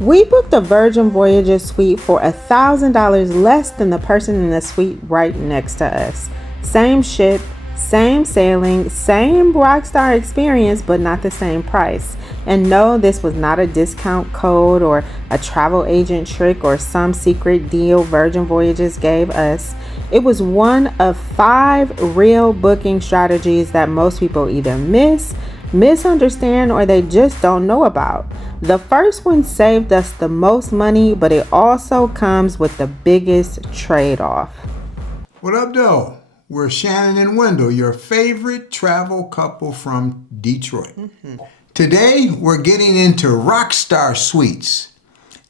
We booked a Virgin Voyages suite for $1,000 less than the person in the suite right next to us. Same ship, same sailing, same RockStar experience, but not the same price. And no, this was not a discount code or a travel agent trick or some secret deal Virgin Voyages gave us. It was one of 5 real booking strategies that most people either misunderstand, or they just don't know about. The first one saved us the most money, but it also comes with the biggest trade-off. What up, though? We're Shannon and Wendell, your favorite travel couple from Detroit. Today, we're getting into RockStar Suites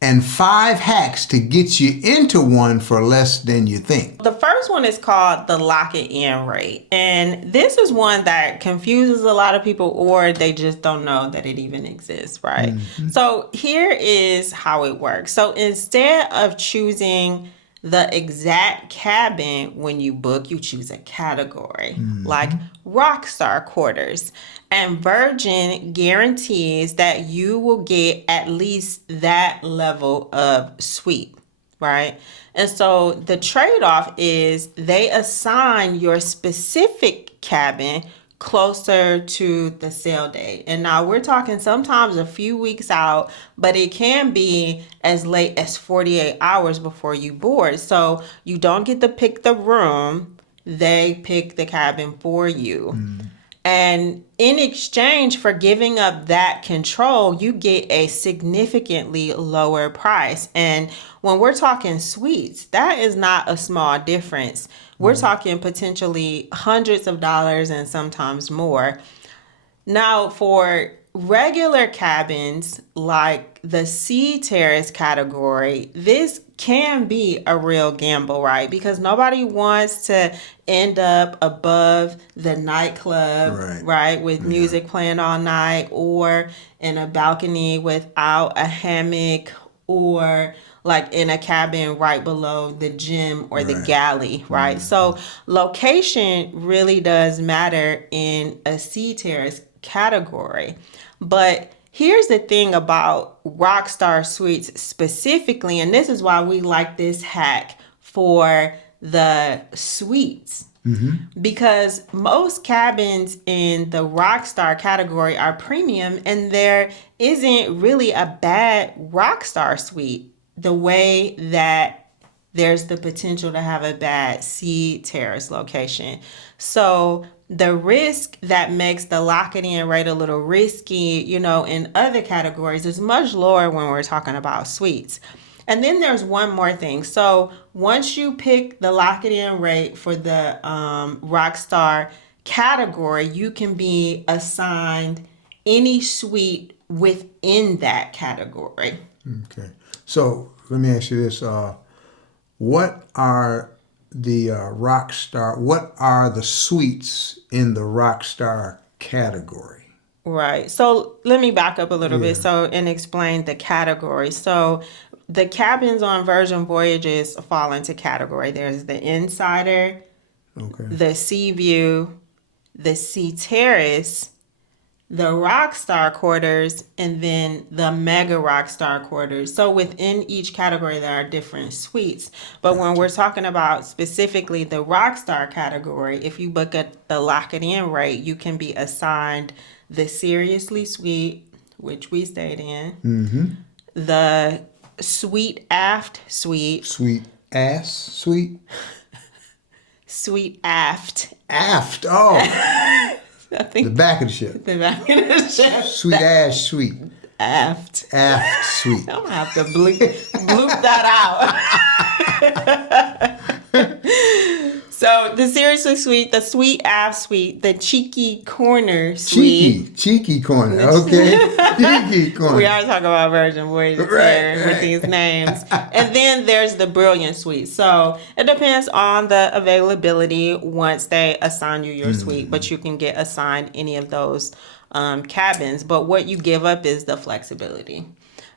and 5 hacks to get you into one for less than you think. The first one is called the lock it in rate. And this is one that confuses a lot of people, or they just don't know that it even exists, right? So here is how it works. So instead of choosing the exact cabin when you book, you choose a category like RockStar quarters. And Virgin guarantees that you will get at least that level of suite, right? And so the trade-off is they assign your specific cabin closer to the sale date. And now we're talking sometimes a few weeks out, but it can be as late as 48 hours before you board. So you don't get to pick the room, they pick the cabin for you. And in exchange for giving up that control, you get a significantly lower price. And when we're talking suites, that is not a small difference. We're talking potentially hundreds of dollars and sometimes more. Now, for regular cabins like the sea terrace category, this can be a real gamble, right? Because nobody wants to end up above the nightclub, right? With music playing all night, or in a balcony without a hammock, or like in a cabin right below the gym or the galley, right? So location really does matter in a sea terrace category. But here's the thing about RockStar Suites specifically, and this is why we like this hack for the suites. Because most cabins in the RockStar category are premium, and there isn't really a bad RockStar suite the way that there's the potential to have a bad sea terrace location. So the risk that makes the lock it in rate a little risky, in other categories is much lower when we're talking about suites. And then there's one more thing. So once you pick the lock it in rate for the RockStar category, you can be assigned any suite within that category. Okay. So let me ask you this. What are the what are the suites in the RockStar category? Right. So let me back up a little bit and explain the category. So the cabins on Virgin Voyages fall into category. There's the Insider, the Sea View, the Sea Terrace, the RockStar quarters, and then the Mega RockStar quarters. So within each category, there are different suites. But when we're talking about specifically the RockStar category, if you book at the lock it in rate, you can be assigned the Seriously Suite, which we stayed in, the Suite Aft Suite. Sweet ass suite? Suite Aft. Aft, oh. I think The back of the ship. the back of the ship. Sweet ass suite. Aft. Aft suite. I'm gonna have to bloop that out. So the Seriously Suite, the Suite Aft Suite, the Cheeky Corner Suite. Cheeky corner, okay. Cheeky corner. We are talking about Virgin Voyages here with these names. And then there's the Brilliant Suite. So it depends on the availability once they assign you your suite, but you can get assigned any of those cabins. But what you give up is the flexibility.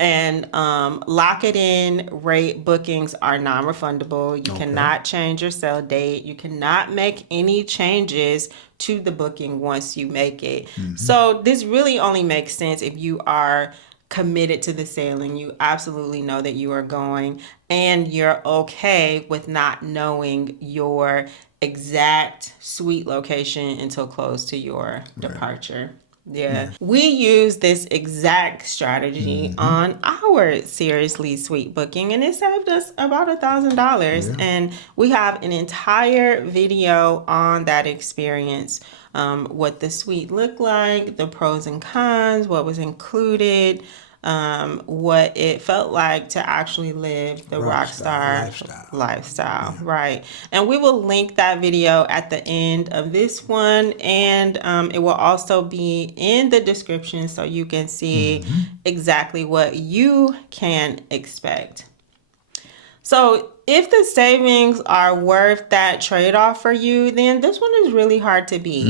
And lock it in rate bookings are non-refundable. You cannot change your sale date. You cannot make any changes to the booking once you make it. So this really only makes sense if you are committed to the sailing. You absolutely know that you are going, and you're okay with not knowing your exact suite location until close to your departure. Yeah. We use this exact strategy on our Seriously Suite booking, and it saved us about $1,000. And we have an entire video on that experience, what the suite looked like, the pros and cons, what was included, what it felt like to actually live the Rockstar lifestyle. Right. And we will link that video at the end of this one, and it will also be in the description so you can see exactly what you can expect. So if the savings are worth that trade-off for you, then this one is really hard to beat.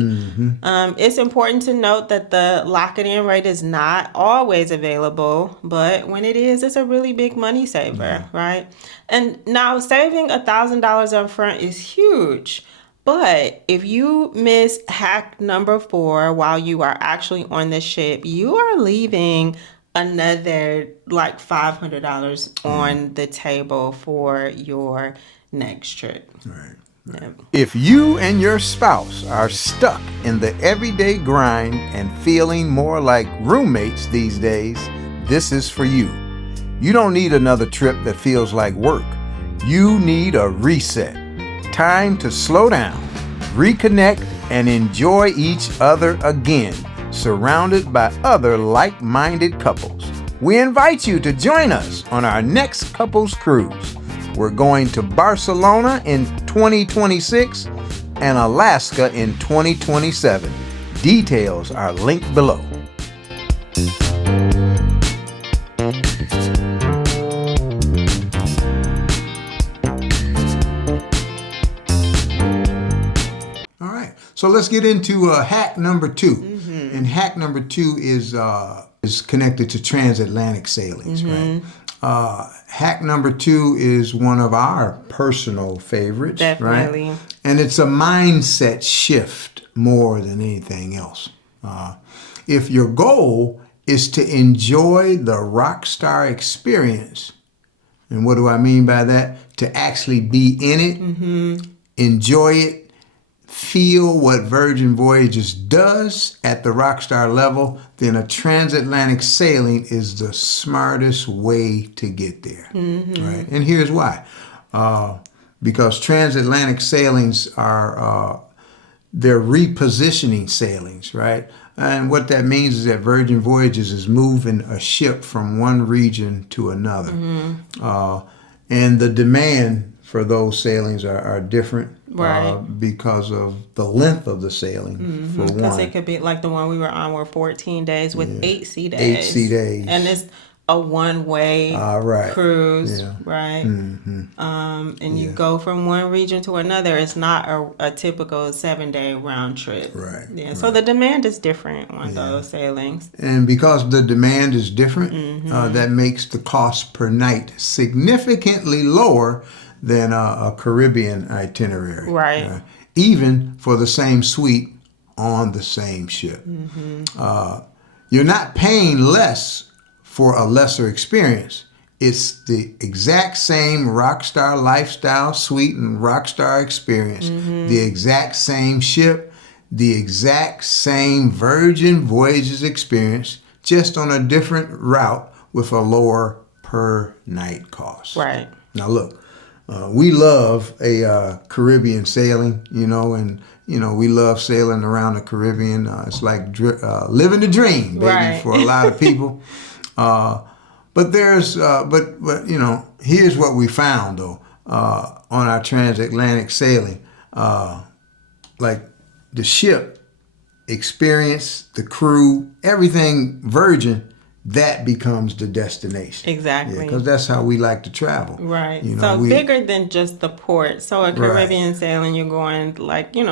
It's important to note that the lock-it-in rate is not always available, but when it is, it's a really big money saver, right? And now saving $1,000 up front is huge. But if you miss hack number 4 while you are actually on the ship, you are leaving another like $500 on the table for your next trip. Right. Yep. If you and your spouse are stuck in the everyday grind and feeling more like roommates these days, this is for you. You don't need another trip that feels like work. You need a reset. Time to slow down, reconnect, and enjoy each other again, surrounded by other like-minded couples. We invite you to join us on our next couples cruise. We're going to Barcelona in 2026 and Alaska in 2027. Details are linked below. All right, so let's get into hack number 2. And hack number 2 is connected to transatlantic sailings, right? Hack number 2 is one of our personal favorites, Definitely. right? And it's a mindset shift more than anything else. If your goal is to enjoy the RockStar experience, and what do I mean by that? To actually be in it, enjoy it, feel what Virgin Voyages does at the RockStar level, then a transatlantic sailing is the smartest way to get there. Right? And here's why. Because transatlantic sailings are they're repositioning sailings, right? And what that means is that Virgin Voyages is moving a ship from one region to another. And the demand for those sailings are different, Right. Because of the length of the sailing, for one. Because it could be like the one we were on were 14 days with 8 sea days. 8 sea days. And it's a one-way Right. cruise, Yeah. right? And you go from one region to another. It's not a typical 7-day round trip. Right. Yeah. So the demand is different on those sailings. And because the demand is different, that makes the cost per night significantly lower than a Caribbean itinerary. Right. Even for the same suite on the same ship. You're not paying less for a lesser experience. It's the exact same RockStar lifestyle suite and RockStar experience. The exact same ship, the exact same Virgin Voyages experience, just on a different route with a lower per night cost. Right. Now look, we love a Caribbean sailing, and we love sailing around the Caribbean. It's like living the dream, baby, Right. for a lot of people. But there's, here's what we found though, on our transatlantic sailing, like the ship experience, the crew, everything Virgin, that becomes the destination. Exactly. Because that's how we like to travel. Right. So bigger than just the port. So a Caribbean sailing, you're going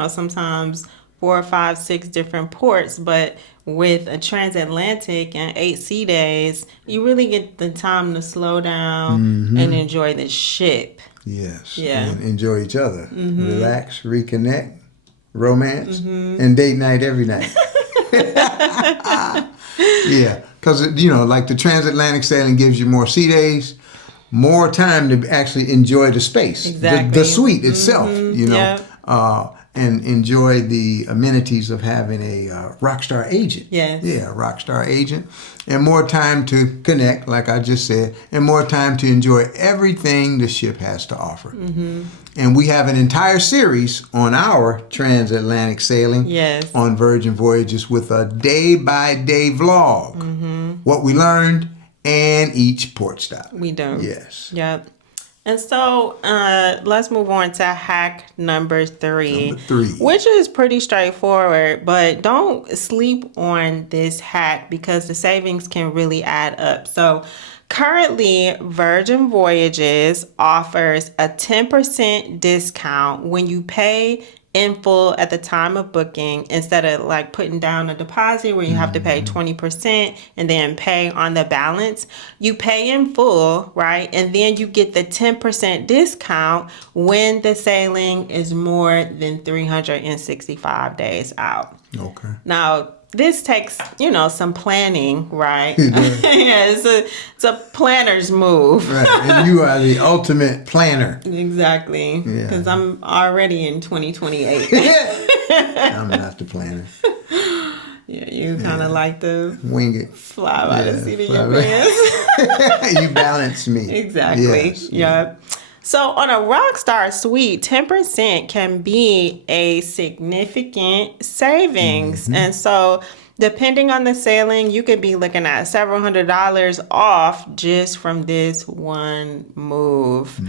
sometimes 4 or 5, 6 different ports, but with a transatlantic and 8 sea days, you really get the time to slow down and enjoy the ship. Yes. Yeah. And enjoy each other. Relax, reconnect, romance, and date night every night. Yeah. because like the transatlantic sailing gives you more sea days, more time to actually enjoy the space, the suite itself, and enjoy the amenities of having a RockStar Agent. Yes. Yeah, RockStar Agent. And more time to connect, like I just said, and more time to enjoy everything the ship has to offer. And we have an entire series on our transatlantic sailing on Virgin Voyages with a day-by-day vlog. What we learned and each port stop. We do. Yes. Yep. And so let's move on to hack number 3, which is pretty straightforward, but don't sleep on this hack because the savings can really add up. So currently, Virgin Voyages offers a 10% discount when you pay in full at the time of booking, instead of like putting down a deposit where you have to pay 20% and then pay on the balance. You pay in full, right? And then you get the 10% discount when the sailing is more than 365 days out. Okay. Now, this takes, some planning, right? It's a planner's move. Right, and you are the ultimate planner. Exactly. Because I'm already in 2028. I'm not the planner. Yeah, you kind of like to wing it, fly by the seat of your pants. You balance me. Exactly. Yes. Yep. So on a RockStar suite, 10% can be a significant savings. And so depending on the sailing, you could be looking at several $100s off just from this one move.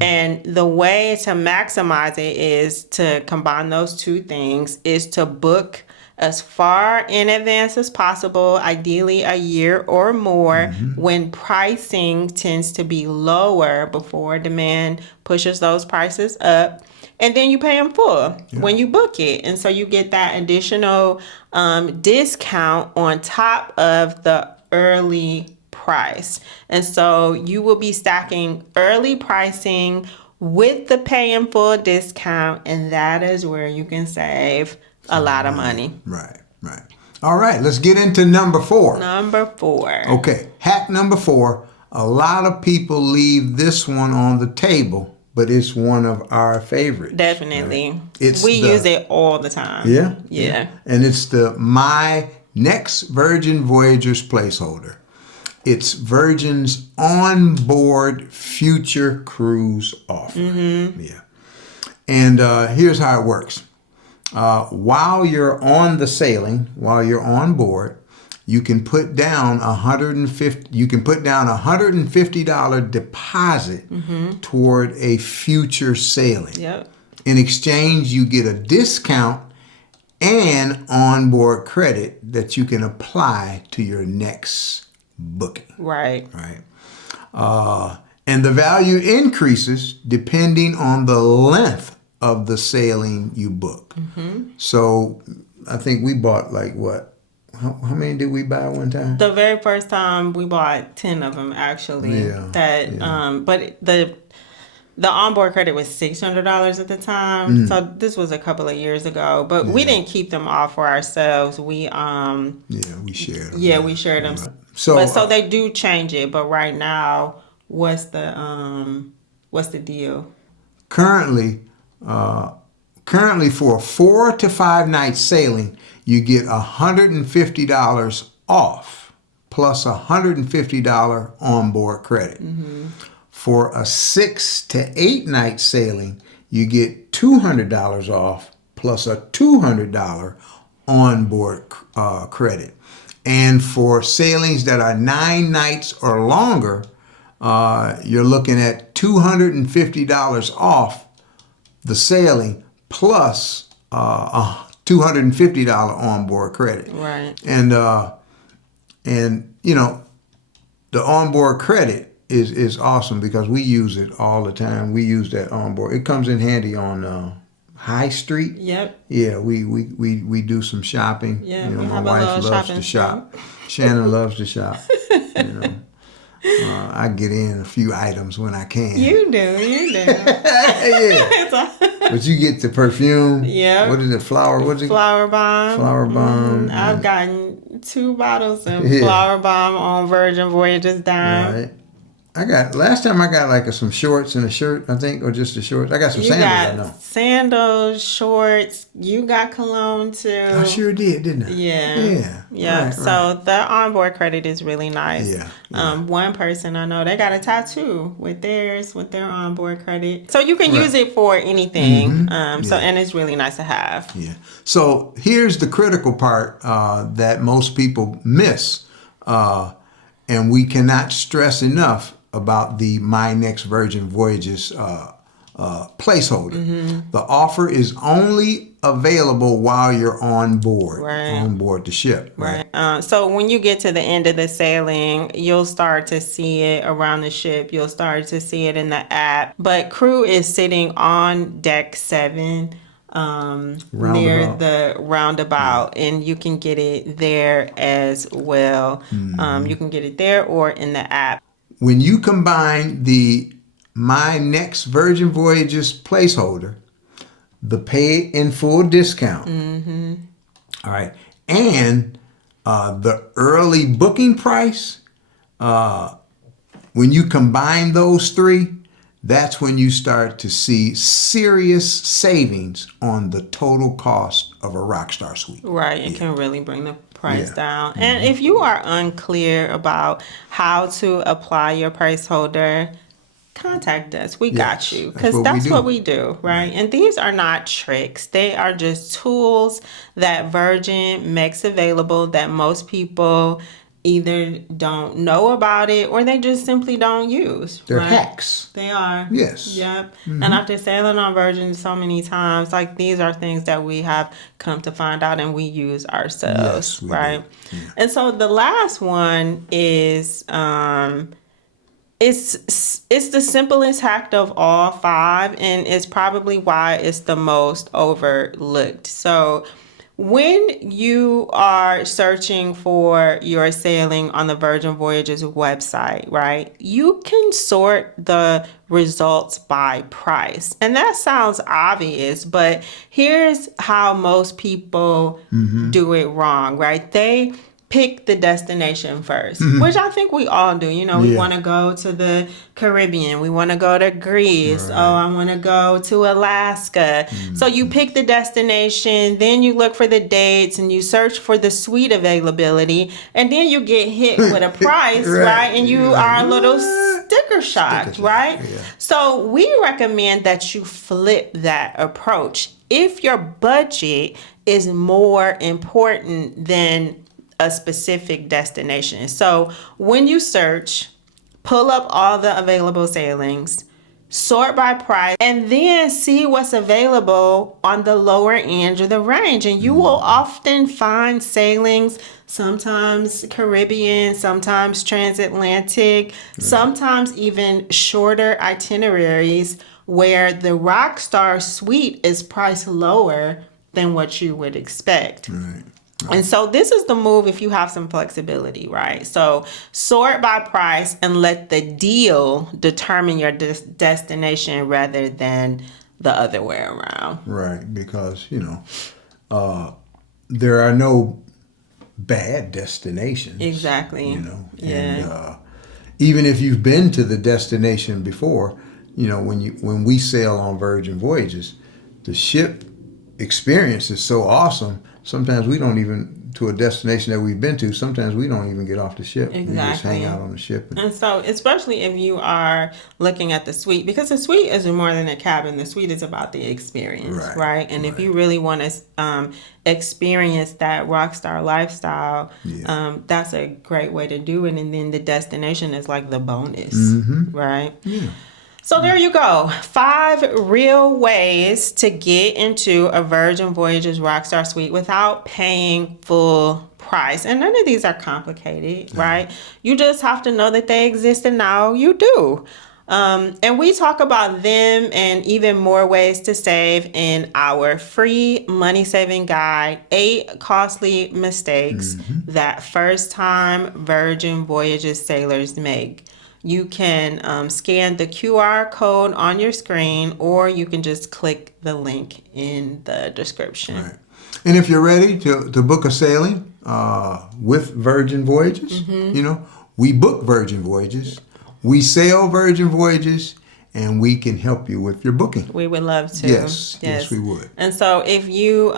And the way to maximize it is to combine those two things, is to book as far in advance as possible, ideally a year or more, when pricing tends to be lower before demand pushes those prices up. And then you pay in full when you book it. And so you get that additional discount on top of the early price. And so you will be stacking early pricing with the pay in full discount. And that is where you can save a lot of money. Right. All right, let's get into number 4. Number 4. Okay, hack number 4. A lot of people leave this one on the table, but it's one of our favorites. Definitely. Right? We use it all the time. Yeah. And it's the My Next Virgin Voyages placeholder. It's Virgin's onboard future cruise offer. Yeah. And here's how it works. While you're on the sailing, while you're on board, you can put down $150 deposit toward a future sailing. Yep. In exchange, you get a discount and onboard credit that you can apply to your next booking. Right. And the value increases depending on the length of the sailing you book. So I think we bought like what? How many did we buy one time? The very first time we bought 10 of them actually. But the onboard credit was $600 at the time. So this was a couple of years ago. But we didn't keep them all for ourselves. We shared them. Yeah, we shared them. Right. So they do change it. But right now, what's the deal? Currently for a 4 to 5 night sailing, you get $150 off plus $150 onboard credit. For a 6 to 8 night sailing, you get $200 off plus a $200 onboard credit. And for sailings that are 9 nights or longer, you're looking at $250 off the sailing plus a $250 onboard credit. Right. And the onboard credit is awesome because we use it all the time. We use that onboard. It comes in handy on High Street. Yep. Yeah, we do some shopping. Yeah, my wife loves to shop. Shannon loves to shop. I get in a few items when I can. You do. Yeah. But you get the perfume. Yeah. What is it? Flower? What's it? Flower Bomb. Flower Bomb. I've gotten 2 bottles of Yeah. Flower Bomb on Virgin Voyages down. Right. Last time I got like some shorts and a shirt, I think, or just the shorts. I got some You sandals, I got know. sandals, shorts. You got cologne too. I sure did, didn't I? Yeah. Yeah. Right, So the onboard credit is really nice. Yeah. One person I know, they got a tattoo with their onboard credit. So you can use it for anything. And it's really nice to have. Yeah. So here's the critical part that most people miss. And we cannot stress enough about the My Next Virgin Voyages placeholder. The offer is only available while you're on board, on board the ship. Right. So when you get to the end of the sailing, you'll start to see it around the ship. You'll start to see it in the app. But crew is sitting on deck 7. Near the roundabout, and you can get it there as well. You can get it there or in the app. When you combine the My Next Virgin Voyages placeholder, the pay in full discount, all right, and the early booking price, when you combine those three, that's when you start to see serious savings on the total cost of a RockStar suite. Right. It can really bring the price down. And if you are unclear about how to apply your price holder, contact us. We got you, because that's what we do, right? And these are not tricks. They are just tools that Virgin makes available that most people either don't know about it or they just simply don't use. They're hacks. They are. Yes. Yep. And after sailing on Virgin so many times, like, these are things that we have come to find out and we use ourselves, right? Yeah. And so the last one is it's the simplest hack of all 5, and it's probably why it's the most overlooked. So when you are searching for your sailing on the Virgin Voyages website, right, you can sort the results by price. And that sounds obvious, but here's how most people do it wrong, right? They pick the destination first, which I think we all do. You know, we want to go to the Caribbean. We want to go to Greece. Right. Oh, I want to go to Alaska. So you pick the destination, then you look for the dates and you search for the suite availability, and then you get hit with a price, right? And you are a little sticker shocked, right? Yeah. So we recommend that you flip that approach. If your budget is more important than a specific destination. So when you search, pull up all the available sailings, sort by price, and then see what's available on the lower end of the range. And you will often find sailings, sometimes Caribbean, sometimes transatlantic, sometimes even shorter itineraries where the RockStar suite is priced lower than what you would expect. Right. And so this is the move if you have some flexibility, right? So sort by price and let the deal determine your destination rather than the other way around. Right, because, you know, there are no bad destinations. Exactly. You know, and even if you've been to the destination before, you know, when we sail on Virgin Voyages, the ship experience is so awesome. Sometimes we don't even, to a destination that we've been to, sometimes we don't even get off the ship. Exactly. We just hang out on the ship. And so, especially if you are looking at the suite, because the suite is more than a cabin. The suite is about the experience, right? And if you really want to experience that RockStar lifestyle, that's a great way to do it. And then the destination is like the bonus, right? Yeah. So there you go. 5 real ways to get into a Virgin Voyages RockStar suite without paying full price. And none of these are complicated, right? You just have to know that they exist, and now you do. And we talk about them and even more ways to save in our free money-saving guide, 8 costly mistakes that first-time Virgin Voyages sailors make. You can scan the QR code on your screen, or you can just click the link in the description. Right. And if you're ready to book a sailing with Virgin Voyages, we book Virgin Voyages, we sail Virgin Voyages, and we can help you with your booking. We would love to. Yes, we would. And so if you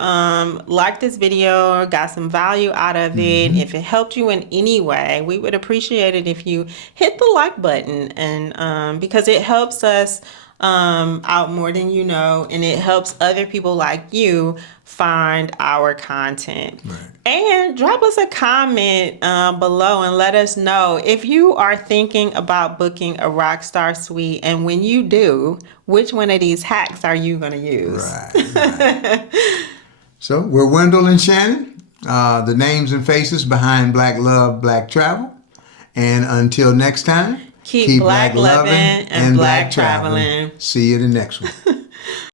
like this video or got some value out of it, if it helped you in any way, we would appreciate it if you hit the like button, and because it helps us out more than you know, and it helps other people like you find our content. Right. And drop us a comment below and let us know if you are thinking about booking a RockStar suite, and when you do, which one of these hacks are you going to use? Right. So we're Wendell and Shannon, the names and faces behind Black Love, Black Travel. And until next time, keep black loving and black traveling. See you in the next one.